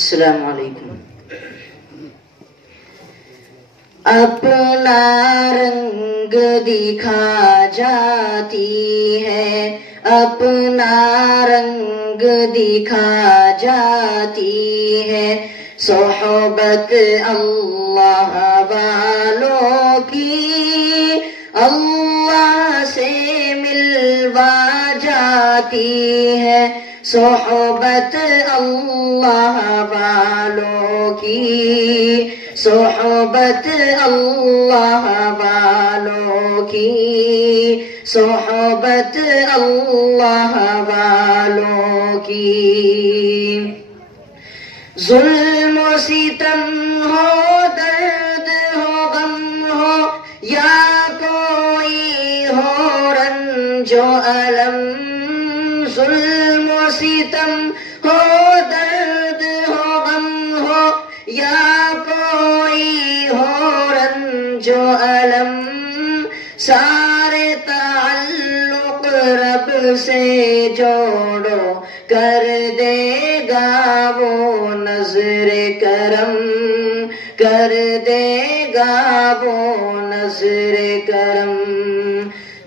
السلام علیکم. اپنا رنگ دکھا جاتی ہے، اپنا رنگ دکھا جاتی ہے، صحبت اللہ والوں کی اللہ سے ملوا جاتی ہے، صحبت اللہ والوں کی صحبت اللہ والوں کی صحبت اللہ والوں کی. ظلم و ستم ہو، درد ہو، غم ہو، یا کوئی ہو رنج و الم، ظلم و ستم ہو، درد ہو، غم ہو، یا کوئی ہو رنج و الم، سارے تعلق رب سے جوڑو، کر دے گا وہ نظر کرم، کر دے گا وہ نظر کرم.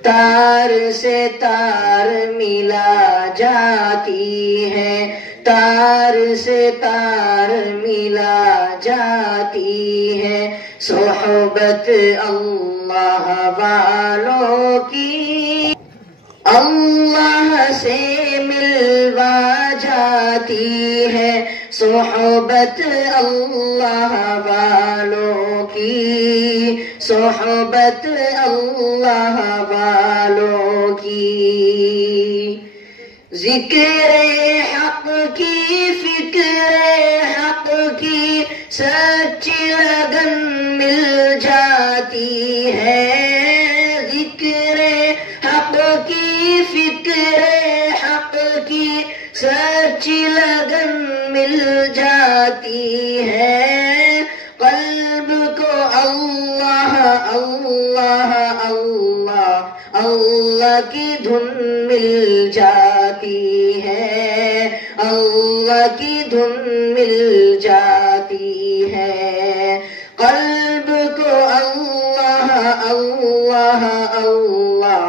تار سے تار ملا جاتی ہے، تار سے تار ملا جاتی ہے، صحبت اللہ والوں کی اللہ سے ملوا جاتی ہے، صحبت اللہ والوں کی صحبت اللہ والوں کی. ذکر حق کی، فکر حق کی سچی لگن مل جاتی ہے، ذکر حق کی، فکر حق کی سچی لگن مل جاتی ہے، قلب کو اللہ اللہ اللہ اللہ کی دھن مل جاتی ہے، اللہ کی دھن مل جاتی ہے، قلب کو اللہ اللہ اللہ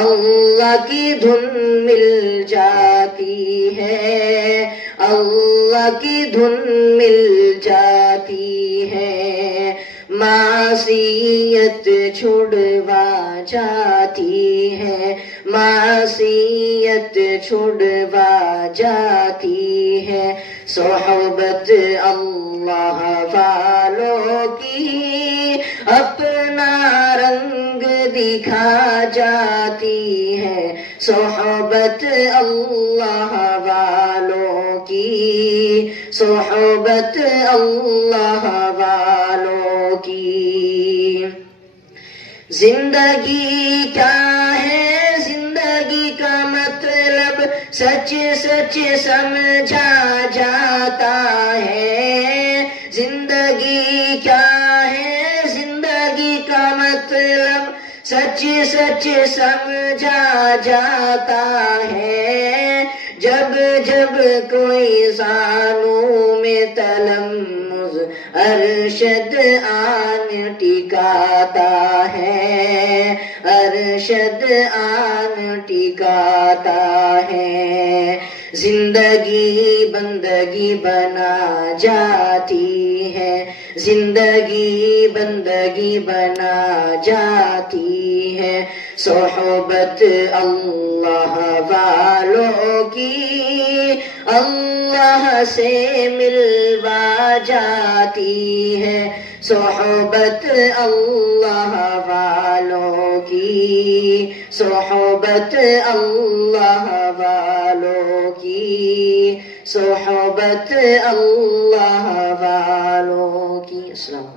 اللہ کی دھن مل جاتی ہے، اللہ کی دھن مل جاتی ہے. معصیت چھڑوا جاتی ہے، معصیت چھڑوا جاتی ہے، صحبت اللہ والوں کی اپنا رنگ دکھا جاتی ہے، صحبت اللہ والوں کی صحبت اللہ والوں کی. زندگی کیا ہے، زندگی کا مطلب سچ سچ سمجھا جاتا ہے، زندگی کیا ہے، زندگی کا مطلب سچ سچ سمجھا جاتا ہے، جب جب کوئی زانوں میں تلمذ ارشد آن ٹکاتا ہے، ارشد آن ٹکاتا ہے. زندگی بندگی بنا جاتی ہے، زندگی بندگی بنا جاتی ہے، صحبت اللہ والوں کی اللہ سے ملوا جاتی ہے، صحبت اللہ والوں کی صحبت اللہ والوں کی صحبت اللہ والوں کی. السلام